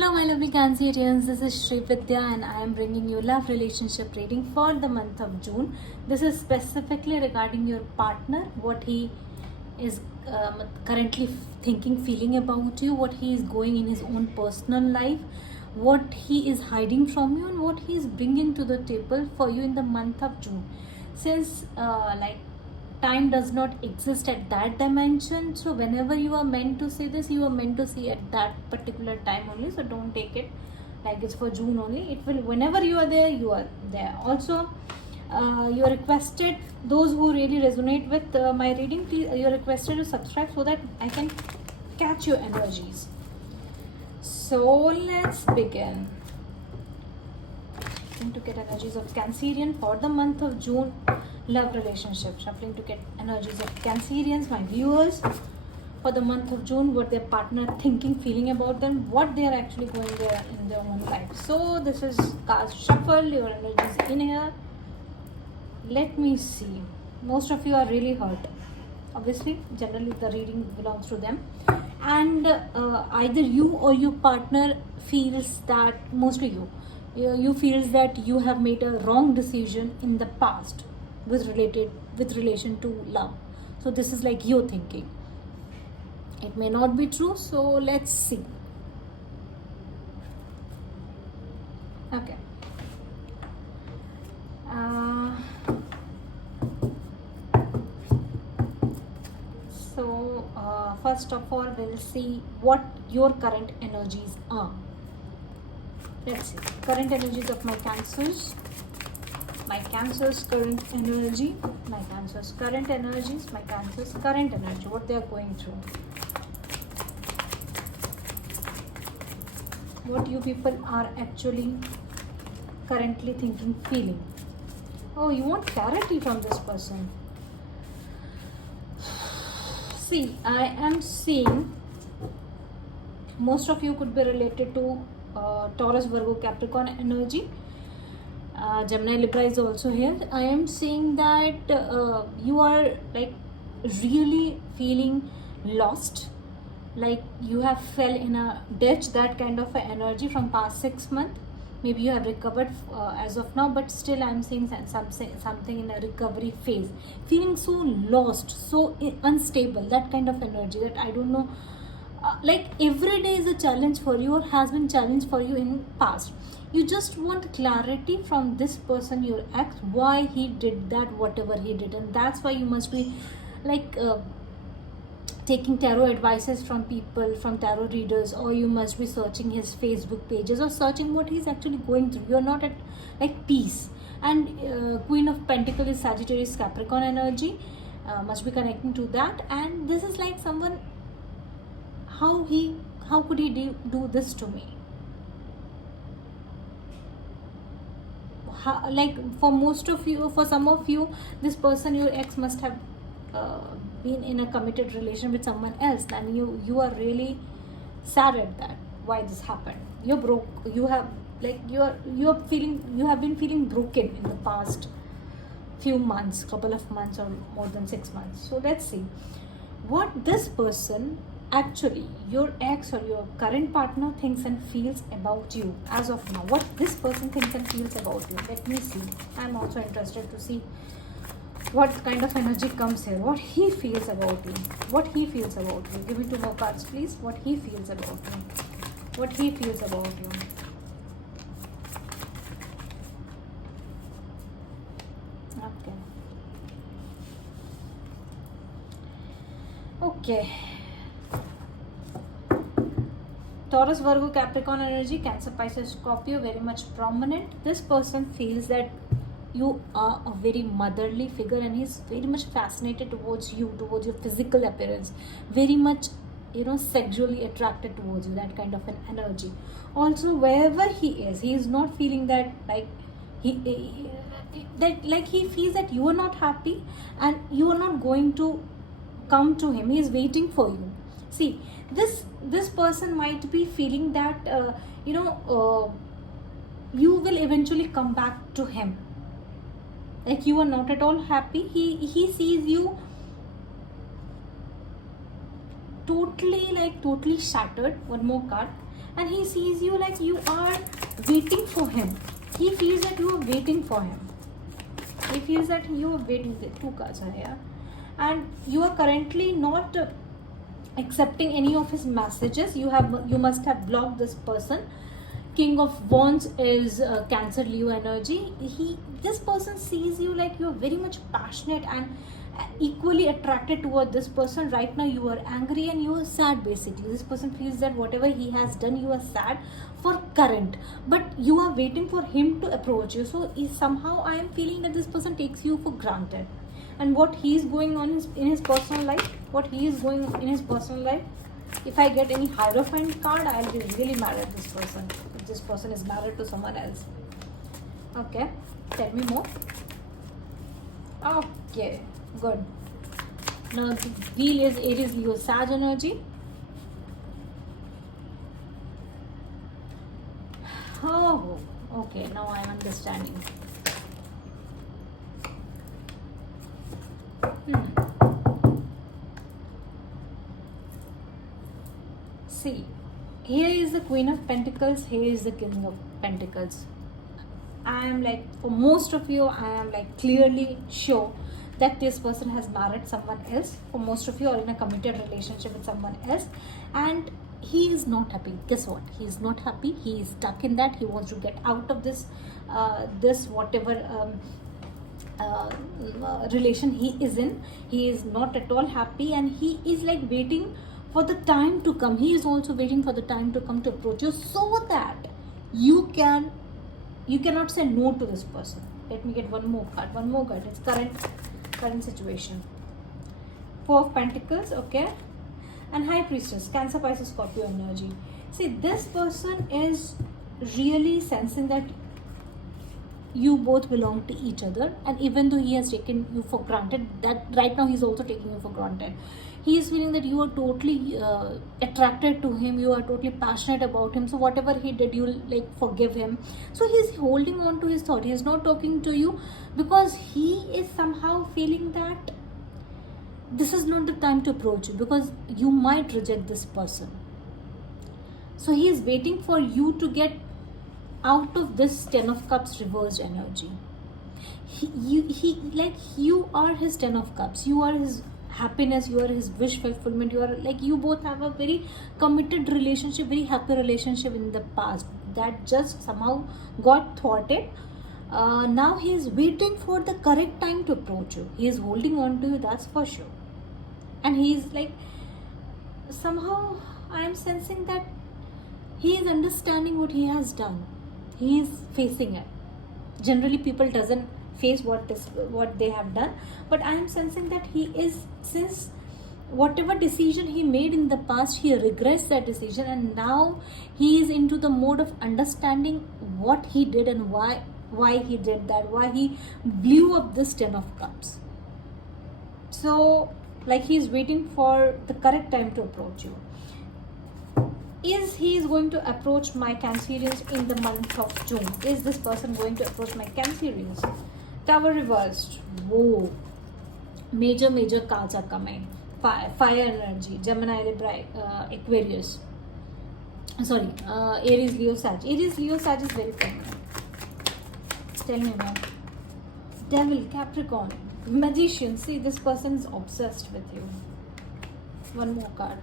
Hello, my lovely Cancerians. This is Sri Vidya, and I am bringing you love relationship reading for the month of June. This is specifically regarding your partner, what he is currently thinking, feeling about you, what he is going in his own personal life, what he is hiding from you, and what he is bringing to the table for you in the month of June. Since time does not exist at that dimension, so whenever you are meant to say this, you are meant to see at that particular time only. So don't take it like it's for June only. It will, whenever you are there. Also, you are requested, those who really resonate with my reading, please, you are requested to subscribe so that I can catch your energies. So let's begin. To get energies of Cancerian for the month of June, love relationship. Shuffling to get energies of Cancerians, my viewers, for the month of June, what their partner thinking, feeling about them, what they are actually going there in their own life. So this is cards shuffle, your energies in here. Let me see. Most of you are really hurt. Obviously, generally the reading belongs to them. And either you or your partner feels that, mostly you feels that you have made a wrong decision in the past with relation to love. So this is like your thinking. It may not be true, so let's see. Okay. First of all, we'll see what your current energies are. Let's see. Current energies of my Cancers. My Cancers current energy. My Cancers current energies. My Cancers current energy. What they are going through. What you people are actually currently thinking, feeling. Oh, you want clarity from this person. See, I am seeing most of you could be related to Taurus, Virgo, Capricorn energy. Gemini, Libra is also here. I am seeing that you are like really feeling lost, like you have fell in a ditch, that kind of energy from past 6 months. Maybe you have recovered as of now, but still I'm seeing something in a recovery phase, feeling so lost, so unstable, that kind of energy that I don't know. Like every day is a challenge for you or has been challenge for you in past. You just want clarity from this person, your ex, why he did that, whatever he did, and that's why you must be like taking tarot advices from people, from tarot readers, or you must be searching his Facebook pages or searching what he's actually going through. You're not at like peace. And Queen of Pentacles is Sagittarius, Capricorn energy, must be connecting to that. And this is like someone, how could he do this to me? Like for most of you, for some of you, this person, your ex, must have been in a committed relation with someone else, and you are really sad at that, why this happened. You're broke, you have like you're feeling, you have been feeling broken in the past few months, couple of months, or more than 6 months. So let's see what this person, actually your ex or your current partner, thinks and feels about you as of now. What this person thinks and feels about you. Let me see. I'm also interested to see what kind of energy comes here. What he feels about you. What he feels about you. Give me 2 more cards, please. What he feels about you. What he feels about you. Okay. Taurus, Virgo, Capricorn energy, Cancer, Pisces, Scorpio, very much prominent. This person feels that you are a very motherly figure, and he's very much fascinated towards you, towards your physical appearance, very much, sexually attracted towards you, that kind of an energy. Also, wherever he is not feeling that like he feels that you are not happy and you are not going to come to him. He is waiting for you. See, this person might be feeling that you will eventually come back to him. Like you are not at all happy. He sees you totally shattered. One more card. and he sees you like you are waiting for him. He feels that you are waiting for him. He feels that you are waiting. The two cards are here, and you are currently not accepting any of his messages. You must have blocked this person. King of Wands is Cancer Leo energy. This person sees you like you are very much passionate and equally attracted toward this person. Right now you are angry and you are sad. Basically this person feels that whatever he has done, you are sad for current, but you are waiting for him to approach you. So somehow I am feeling that this person takes you for granted. And what he is going on in his personal life, if I get any Hierophant card, I'll be really mad at this person. If this person is married to someone else. Okay, tell me more. Okay, good. Now the wheel is Aries, Leo, Sag energy. Oh, okay, now I am understanding. See, here is the Queen of Pentacles, here is the King of Pentacles. I am like, for most of you, I am like clearly sure that this person has married someone else. For most of you are in a committed relationship with someone else, and he is not happy. Guess what? He is not happy. He is stuck in that. He wants to get out of this relation he is in. He is not at all happy, and he is like waiting for the time to come. He is also waiting for the time to come to approach you, so that you cannot say no to this person. Let me get one more card. It's current situation. Four of Pentacles, okay, and High Priestess, Cancer, Pisces, Scorpio energy. See, this person is really sensing that you both belong to each other, and even though he has taken you for granted, that right now he's also taking you for granted. He is feeling that you are totally attracted to him, you are totally passionate about him, so whatever he did, you like forgive him. So he's holding on to his thought. He is not talking to you because he is somehow feeling that this is not the time to approach you, because you might reject this person. So he is waiting for you to get out of this Ten of Cups reversed energy. You are his Ten of Cups. You are his happiness. You are his wish fulfillment. You are like, you both have a very committed relationship, very happy relationship in the past that just somehow got thwarted. Now he is waiting for the correct time to approach you. He is holding on to you, that's for sure. And he is like, somehow I am sensing that he is understanding what he has done. He is facing it. Generally people doesn't face what they have done, but I am sensing that he is, since whatever decision he made in the past, he regrets that decision, and now he is into the mode of understanding what he did and why he did that, why he blew up this Ten of Cups. So like, he is waiting for the correct time to approach you. He is going to approach my Cancerians in the month of June? Is this person going to approach my Cancerians? Tower reversed. Whoa. Major cards are coming. Fire energy. Gemini, Libra, Aquarius. Sorry, Aries, Leo, Sag. Aries, Leo, Sag is very feminine. Tell me more. Devil, Capricorn, Magician. See, this person is obsessed with you. One more card.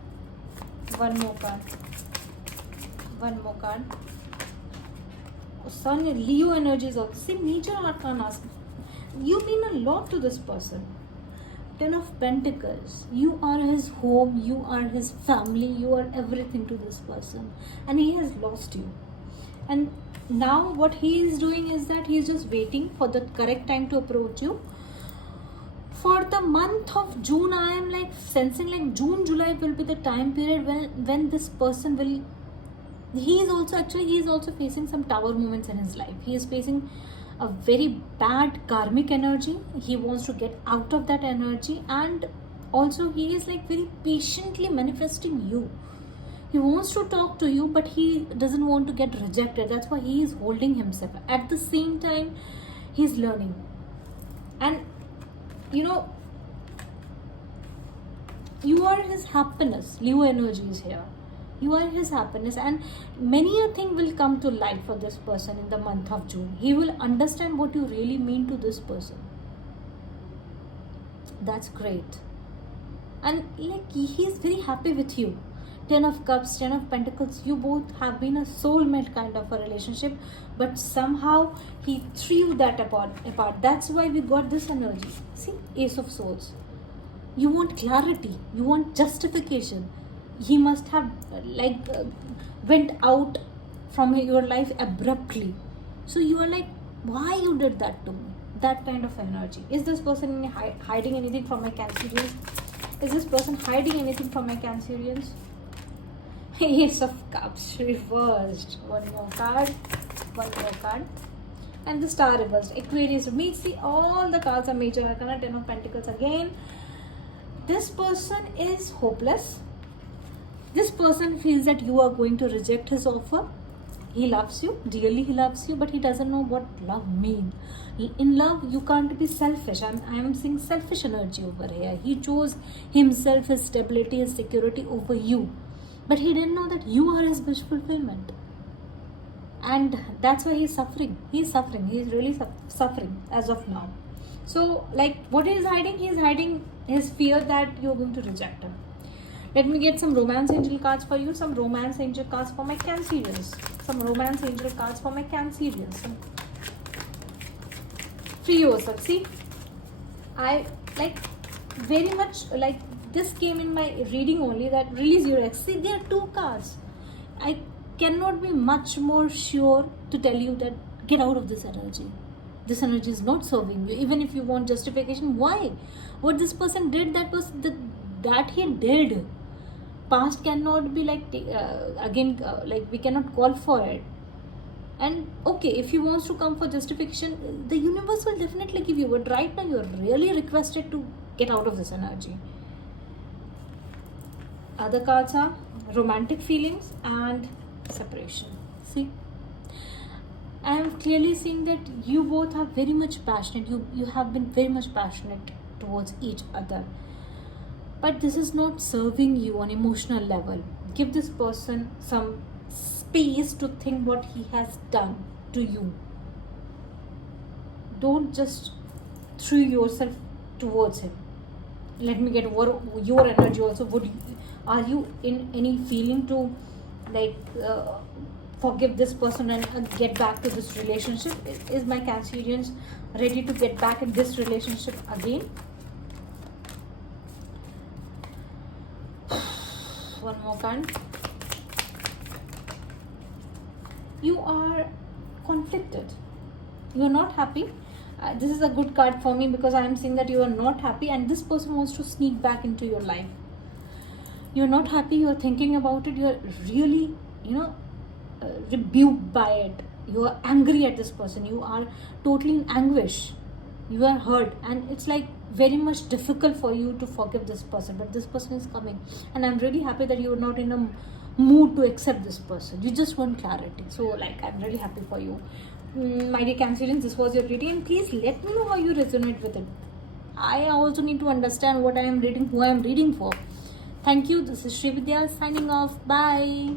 Sun, Leo energy is also. See, major arcanas. You mean a lot to this person. Ten of Pentacles. You are his home, you are his family, you are everything to this person. And he has lost you. And now what he is doing is that he is just waiting for the correct time to approach you. For the month of June, I am like sensing like June, July will be the time period when this person will. He is also facing some tower moments in his life. He is facing a very bad karmic energy. He wants to get out of that energy, and also he is like very patiently manifesting you. He wants to talk to you, but he doesn't want to get rejected. That's why he is holding himself. At the same time, he is learning. And you are his happiness. Leo energy is here. You are his happiness, and many a thing will come to light for this person in the month of June. He will understand what you really mean to this person. That's great. And like, he's very happy with you. 10 of cups, 10 of pentacles, you both have been a soulmate kind of a relationship, but somehow he threw that apart. That's why we got this energy. See, Ace of Swords. You want clarity, you want justification. He must have went out from your life abruptly, so you are like, why you did that to me? That kind of energy. Is this person hiding anything from my Cancerians? Is this person hiding anything from my Cancerians? Ace of Cups reversed. One more card. And the Star reversed. Aquarius. We see all the cards are major arcana. 10 of Pentacles again. This person is hopeless. This person feels that you are going to reject his offer. He loves you, dearly he loves you, but he doesn't know what love means. In love, you can't be selfish. I am seeing selfish energy over here. He chose himself, his stability, his security over you. But he didn't know that you are his wish fulfillment. And that's why he's suffering. He's suffering. He's really suffering as of now. So, like, what is hiding? He's hiding his fear that you're going to reject him. Let me get some romance angel cards for you. Some romance angel cards for my Cancerians. Some romance angel cards for my Cancerians. Free yourself. See, I like very much like this came in my reading only, that release your ex. See, there are two cards. I cannot be much more sure to tell you that get out of this energy. This energy is not serving you. Even if you want justification, why? What this person did, that was that he did. Past cannot be like like we cannot call for it. And okay, if he wants to come for justification, the universe will definitely give you. But right now, you are really requested to get out of this energy. Other cards are romantic feelings and separation. See, I am clearly seeing that you both are very much passionate. You have been very much passionate towards each other. But this is not serving you on emotional level. Give this person some space to think what he has done to you. Don't just throw yourself towards him. Let me get your energy also. Are you in any feeling to forgive this person and get back to this relationship? Is my Cancerians ready to get back in this relationship again? One more card. You are conflicted. You are not happy. This is a good card for me because I am seeing that you are not happy and this person wants to sneak back into your life. You are not happy. You are thinking about it. You are really, rebuked by it. You are angry at this person. You are totally in anguish. You are hurt, and it's like very much difficult for you to forgive this person. But this person is coming, and I'm really happy that you are not in a mood to accept this person. You just want clarity. So, I'm really happy for you. My dear Cancerians, this was your reading, and please let me know how you resonate with it. I also need to understand what I am reading, who I am reading for. Thank you. This is Srividya signing off. Bye.